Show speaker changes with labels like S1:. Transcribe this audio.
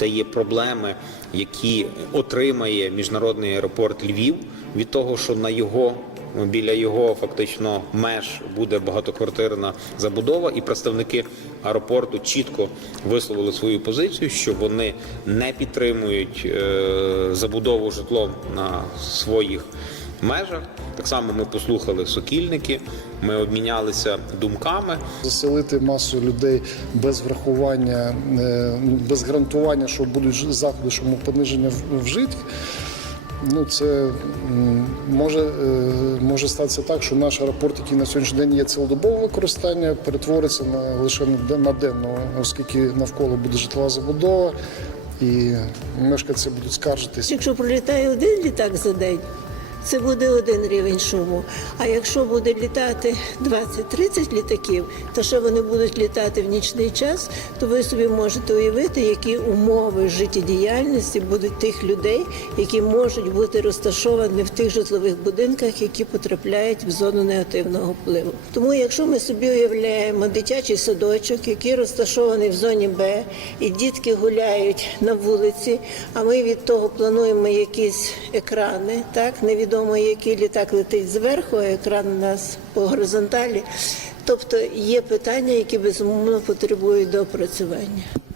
S1: Це є проблеми, які отримає міжнародний аеропорт Львів від того, що на його біля його фактично меж буде багатоквартирна забудова, і представники аеропорту чітко висловили свою позицію, що вони не підтримують е, забудову житлом на своїх межах. Так само ми послухали сокільники, ми обмінялися думками.
S2: заселити масу людей без врахування, е, без гарантування, що будуть ж- заходи, що пониження в- вжиті. Ну, це може, е, може статися так, що наш аеропорт, який на сьогоднішній день є цілодобове використання, перетвориться на лише на денного, оскільки навколо буде житлова забудова, і мешканці будуть скаржитися.
S3: Якщо пролітає один літак за день, це буде один рівень шуму. А якщо буде літати 20-30 літаків, то що вони будуть літати в нічний час, то ви собі можете уявити, які умови життєдіяльності будуть тих людей, які можуть бути розташовані в тих житлових будинках, які потрапляють в зону негативного впливу. Тому, якщо ми собі уявляємо дитячий садочок, який розташований в зоні Б, і дітки гуляють на вулиці, а ми від того плануємо якісь екрани, так невідомо, який літак летить зверху, а екран у нас по горизонталі. Тобто є питання, які безумовно потребують доопрацювання.